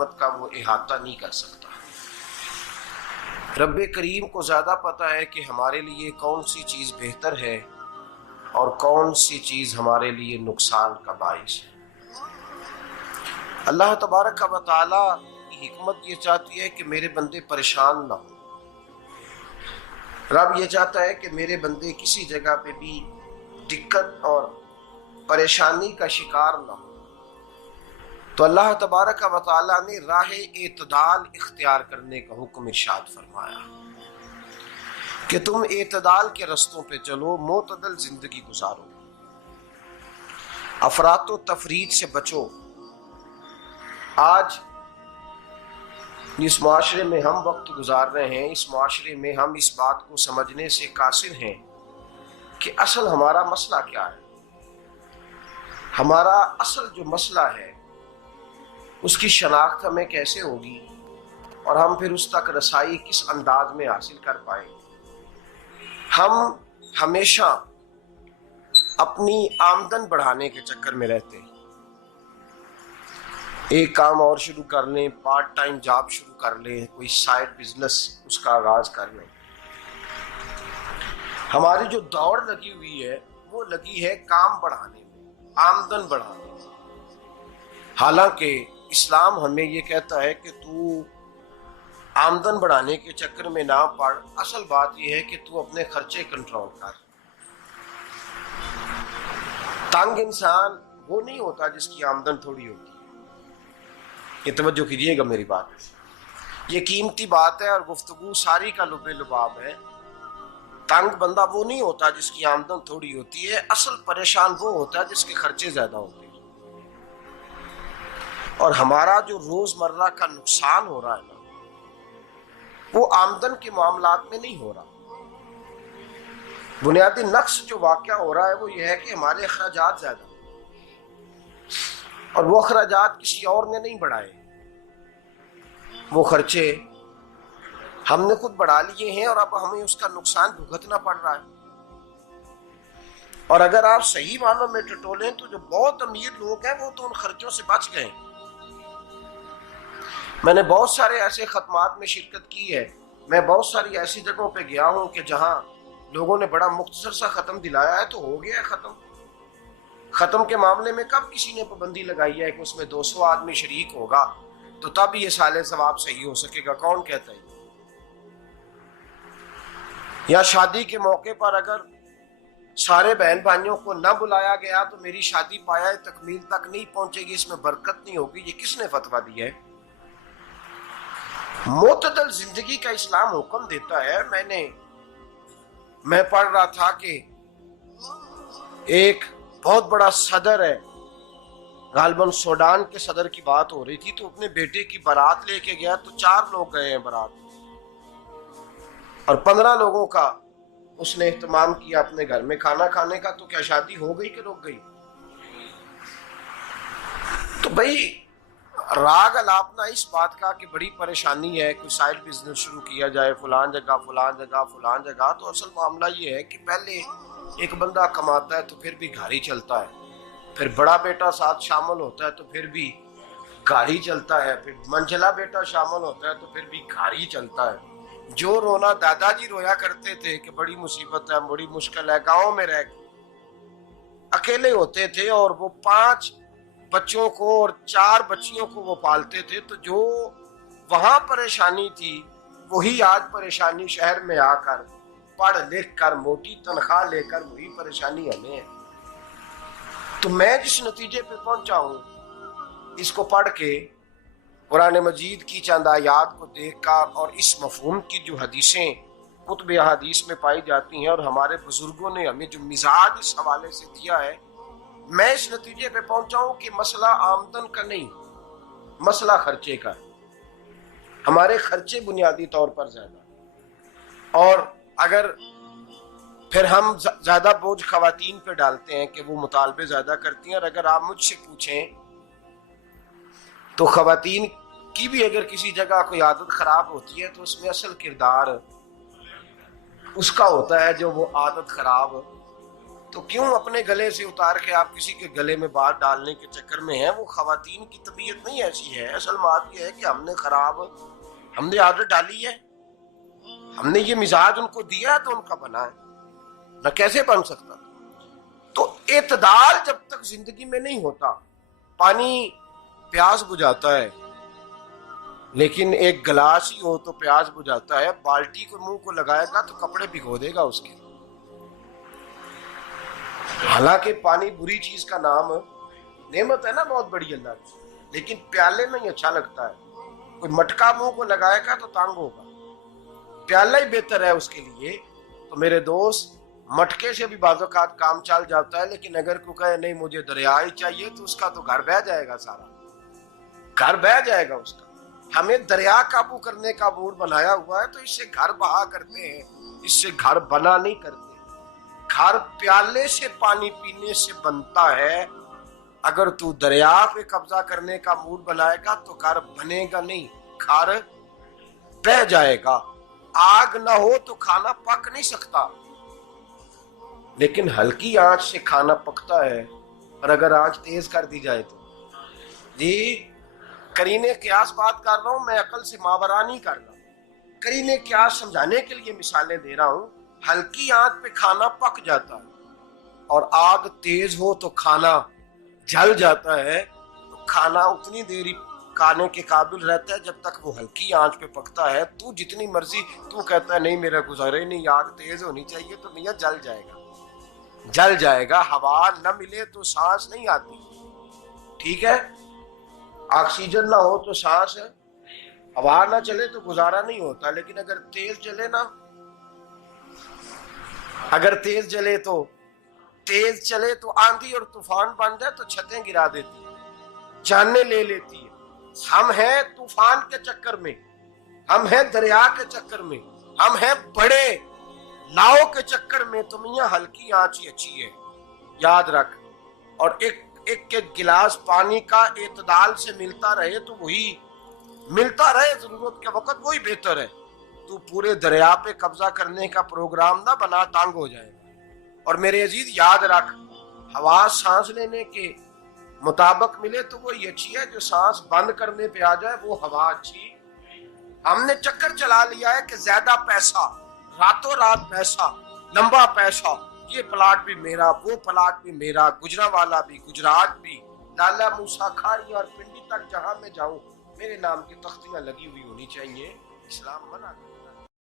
حکمت کا وہ احاطہ نہیں کر سکتا۔ رب کریم کو زیادہ پتہ ہے کہ ہمارے لیے کون سی چیز بہتر ہے اور کون سی چیز ہمارے لیے نقصان کا باعث ہے۔ اللہ تبارک و تعالی کی حکمت یہ چاہتی ہے کہ میرے بندے پریشان نہ ہوں۔ رب یہ چاہتا ہے کہ میرے بندے کسی جگہ پہ بھی دقت اور پریشانی کا شکار نہ ہوں، تو اللہ تبارک و تعالی نے راہ اعتدال اختیار کرنے کا حکم ارشاد فرمایا کہ تم اعتدال کے رستوں پہ چلو، معتدل زندگی گزارو، افراط و تفریط سے بچو۔ آج جس معاشرے میں ہم وقت گزار رہے ہیں، اس معاشرے میں ہم اس بات کو سمجھنے سے قاصر ہیں کہ اصل ہمارا مسئلہ کیا ہے۔ ہمارا اصل جو مسئلہ ہے اس کی شناخت ہمیں کیسے ہوگی اور ہم پھر اس تک رسائی کس انداز میں حاصل کر پائیں۔ ہم ہمیشہ اپنی آمدن بڑھانے کے چکر میں رہتے ہیں، ایک کام اور شروع کر لیں، پارٹ ٹائم جاب شروع کر لیں، کوئی سائیڈ بزنس اس کا آغاز کر لیں۔ ہماری جو دوڑ لگی ہوئی ہے وہ لگی ہے کام بڑھانے میں، آمدن بڑھانے میں، حالانکہ اسلام ہمیں یہ کہتا ہے کہ تو آمدن بڑھانے کے چکر میں نہ پڑ، اصل بات یہ ہے کہ تو اپنے خرچے کنٹرول کر۔ تنگ انسان وہ نہیں ہوتا جس کی آمدن تھوڑی ہوتی ہے، یہ توجہ کیجیے گا میری بات، یہ قیمتی بات ہے اور گفتگو ساری کا لب لباب ہے۔ تنگ بندہ وہ نہیں ہوتا جس کی آمدن تھوڑی ہوتی ہے، اصل پریشان وہ ہوتا ہے جس کے خرچے زیادہ ہوتے ہیں۔ اور ہمارا جو روزمرہ کا نقصان ہو رہا ہے نا، وہ آمدن کے معاملات میں نہیں ہو رہا۔ بنیادی نقص جو واقعہ ہو رہا ہے وہ یہ ہے کہ ہمارے اخراجات زیادہ، اور وہ اخراجات کسی اور نے نہیں بڑھائے، وہ خرچے ہم نے خود بڑھا لیے ہیں اور اب ہمیں اس کا نقصان بھگتنا پڑ رہا ہے۔ اور اگر آپ صحیح معنوں میں ٹٹولیں تو جو بہت امیر لوگ ہیں وہ تو ان خرچوں سے بچ گئے۔ میں نے بہت سارے ایسے ختمات میں شرکت کی ہے، میں بہت ساری ایسی جگہوں پہ گیا ہوں کہ جہاں لوگوں نے بڑا مختصر سا ختم دلایا ہے تو ہو گیا ہے ختم۔ ختم کے معاملے میں کب کسی نے پابندی لگائی ہے کہ اس میں 200 آدمی شریک ہوگا تو تب یہ سال ثواب صحیح ہو سکے گا؟ کون کہتا ہے؟ یا شادی کے موقع پر اگر سارے بہن بھائیوں کو نہ بلایا گیا تو میری شادی پایہ تکمیل تک نہیں پہنچے گی، اس میں برکت نہیں ہوگی، یہ کس نے فتویٰ دیا ہے؟ معتدل زندگی کا اسلام حکم دیتا ہے۔ میں پڑھ رہا تھا کہ ایک بہت بڑا صدر ہے، غالباً سوڈان کے صدر کی بات ہو رہی تھی، تو اپنے بیٹے کی بارات لے کے گیا تو 4 لوگ گئے ہیں بارات، اور 15 لوگوں کا اس نے اہتمام کیا اپنے گھر میں کھانا کھانے کا۔ تو کیا شادی ہو گئی کہ رک گئی؟ تو بھائی راگ الاپنا اس بات کا کہ بڑی پریشانی ہے، کوئی سائیڈ بزنس شروع کیا جائے فلان جگہ فلان جگہ فلان جگہ، تو اصل معاملہ یہ ہے کہ پہلے ایک بندہ کماتا ہے تو پھر بھی گھر ہی چلتا ہے، پھر بڑا بیٹا ساتھ شامل ہوتا ہے تو پھر بھی گھر ہی چلتا ہے، پھر منجلا بیٹا شامل ہوتا ہے تو پھر بھی گھر ہی چلتا ہے۔ جو رونا دادا جی رویا کرتے تھے کہ بڑی مصیبت ہے، بڑی مشکل ہے، گاؤں میں رہ اکیلے ہوتے تھے اور وہ 5 بچوں کو اور 4 بچیوں کو وہ پالتے تھے، تو جو وہاں پریشانی تھی وہی آج پریشانی شہر میں آ کر پڑھ لکھ کر موٹی تنخواہ لے کر وہی پریشانی ہمیں ہے۔ تو میں جس نتیجے پہ پہنچا ہوں اس کو پڑھ کے، قرآن مجید کی چند آیات کو دیکھ کر اور اس مفہوم کی جو حدیثیں کتب احادیث میں پائی جاتی ہیں اور ہمارے بزرگوں نے ہمیں جو مزاج اس حوالے سے دیا ہے، میں اس نتیجے پہ پہنچا ہوں کہ مسئلہ آمدن کا نہیں، مسئلہ خرچے کا ہے۔ ہمارے خرچے بنیادی طور پر زیادہ، اور اگر پھر ہم زیادہ بوجھ خواتین پہ ڈالتے ہیں کہ وہ مطالبے زیادہ کرتی ہیں، اور اگر آپ مجھ سے پوچھیں تو خواتین کی بھی اگر کسی جگہ کوئی عادت خراب ہوتی ہے تو اس میں اصل کردار اس کا ہوتا ہے جو وہ عادت خراب تو کیوں اپنے گلے سے اتار کے آپ کسی کے گلے میں بات ڈالنے کے چکر میں ہیں؟ وہ خواتین کی طبیعت نہیں ایسی ہے. اصل بات یہ ہے کہ ہم نے عادت ڈالی ہے، ہم نے یہ مزاج ان کو دیا ہے تو ان کا بنا ہے، نہ کیسے بن سکتا. تو اعتدال جب تک زندگی میں نہیں ہوتا، پانی پیاس بجھاتا ہے لیکن ایک گلاس ہی ہو تو پیاس بجھاتا ہے، بالٹی کو منہ کو لگائے گا تو کپڑے بھگو دے گا اس کے. حالانکہ پانی بری چیز کا نام نعمت ہے نا بہت بڑی اللہ کی، لیکن پیالے میں ہی اچھا لگتا ہے. کوئی مٹکا منہ کو لگائے گا تو تانگ ہوگا، پیالہ ہی بہتر ہے اس کے لیے. تو میرے دوست، مٹکے سے بھی بعض اوقات کام چل جاتا ہے، لیکن اگر کوئی کہے نہیں مجھے دریا ہی چاہیے تو اس کا تو گھر بہ جائے گا، سارا گھر بہ جائے گا اس کا. ہمیں دریا قابو کرنے کا موڈ بنایا ہوا ہے تو اس سے گھر بہا کرتے ہیں، اس سے گھر بنا نہیں کرتے. گھر پیالے سے پانی پینے سے بنتا ہے. اگر تو دریا پہ قبضہ کرنے کا موڈ بنائے گا تو گھر بنے گا نہیں، گھر بہ جائے گا. آگ نہ ہو تو کھانا پک نہیں سکتا، لیکن ہلکی آنچ سے کھانا پکتا ہے. اور اگر آنچ تیز کر دی جائے تو جی قرینے قیاس بات کر رہا ہوں، میں عقل سے ماورا نہیں کر رہا. قرینے قیاس سمجھانے کے لیے مثالیں دے رہا ہوں. ہلکی آنچ پہ کھانا پک جاتا ہے اور آگ تیز ہو تو کھانا جل جاتا ہے. تو کھانا اتنی دیر کھانے کے قابل رہتا ہے جب تک وہ ہلکی آنچ پہ پکتا ہے. تو جتنی مرضی تو کہتا ہے نہیں میرا گزارے نہیں، آگ تیز ہونی چاہیے، تو میاں جل جائے گا، جل جائے گا. ہوا نہ ملے تو سانس نہیں آتی، ٹھیک ہے؟ آکسیجن نہ ہو تو سانس، ہوا نہ چلے تو گزارا نہیں ہوتا. لیکن اگر تیز چلے نا، اگر تیز چلے تو آندھی اور طوفان بن جائے تو چھتیں گرا دیتی ہے، جانیں لے لیتی ہے. ہم ہیں طوفان کے چکر میں، ہم ہیں دریا کے چکر میں، ہم ہیں بڑے لاؤ کے چکر میں. تو میاں ہلکی آنچ ہی اچھی ہے، یاد رکھ. اور ایک گلاس پانی کا اعتدال سے ملتا رہے تو وہی ملتا رہے، ضرورت کے وقت وہی بہتر ہے. تو پورے دریا پہ قبضہ کرنے کا پروگرام نہ بنا، تانگ ہو جائے گا. اور میرے عزیز یاد رکھ، ہوا سانس لینے کے مطابق ملے تو وہی اچھی ہے، جو سانس بند کرنے پہ آ جائے وہ ہوا اچھی. ہم نے چکر چلا لیا ہے کہ زیادہ پیسہ، راتوں رات پیسہ، لمبا پیسہ، یہ پلاٹ بھی میرا، وہ پلاٹ بھی میرا، گجرانوالا بھی، گجرات بھی، لالا موسیٰ کھاری اور پنڈی تک جہاں میں جاؤں میرے نام کی تختیاں لگی ہوئی ہونی چاہیے. اسلام منع